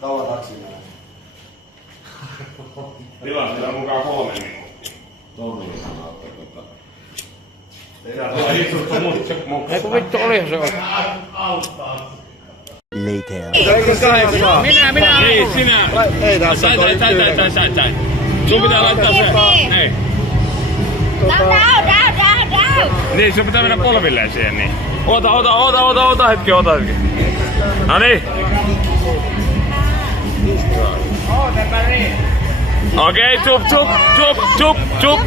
Kauan taksi menee? Tilasilla on mukaan 3 minuuttia. Toni sanoo, että Eiku vittu, olihan se oikein. Later. Minä. Ei, sinä. Ei tässä on Tai. Sun pitää laittaa se. Ei. Niin, sun pitää mennä polvilleen siihen niin. Ota hetki. Noniin. Okei, chup.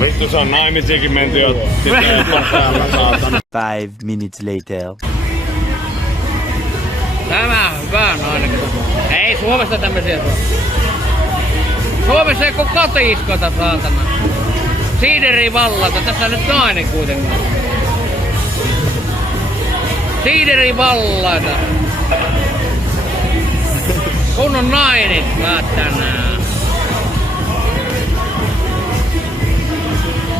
Vittu, se on naimisiinkin menty jo. Sitten saatana. 5 minutes later. Tämä on hyvä nainen. Ei Suomesta tämmösiä saa. Suomessa ei oo katiskota saatana. Siideri vallata, tässä on nyt nainen kuitenkin. Siideri vallata. Kunnon nainen saatana.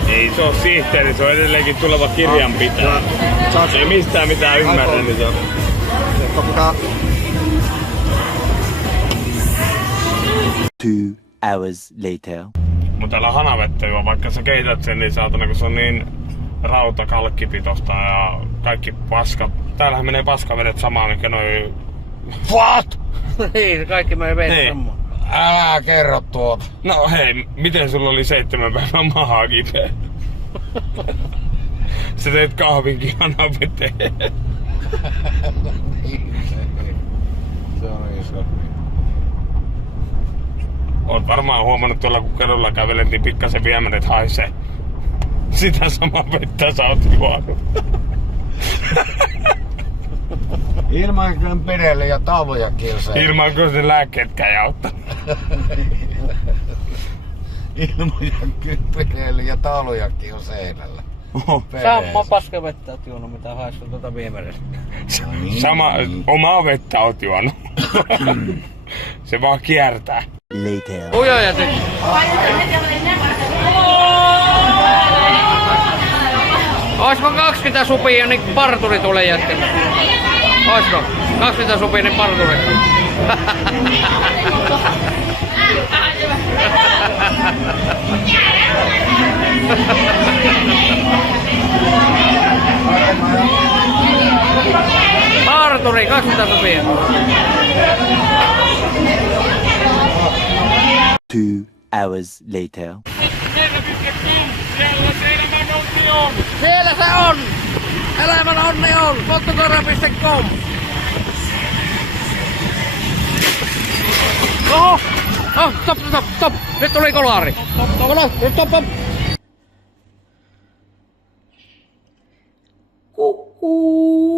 Ei se oo sihteeri, se on edelleenkin tuleva kirjanpitäjä. Ei mistään mitään ymmärrä, niin se on. 2 hours later. Mut älä hanavettä juo, vaikka sä keität sen, niin saatana, kun se on niin rautakalkkipitosta ja kaikki paska. Täällähän menee paskavedet samaan, niin noi... What? Niin, kaikki menee vedet samaan. älä kerro tuota. No hei, miten sulla oli 7 päivän mahaa kipeä? Sä teet kahvinkin hanaveteen. Se on iso. Oot varmaan huomannut tuolla, kun kadulla kävelet, niin pikkasen viemäret haisee. Sitä samaa vettä sä oot juonut. Ilman kympirelle ja tauluja kilseen. Ilman kun se lääkkeetkään ei auttanut. Ilman kympirelle ja taulujakin on seinällä. Sama paskavettä oot juonut, mitä haistuu tuota viemärestä. Sama, omaa vettä oot juonut. Se vaan kiertää. Later. Ujoja teki. Oisko 20 supia, niin parturi tulee jätkellä? Oisko? 20 supia, niin parturi. Parturi, 20 supia. 2 hours later. Siellä se on! Elämän onni on! Moottokoira.com. Oho! Oh, stop! Nyt tuli kolari! Stop! Kukkuu!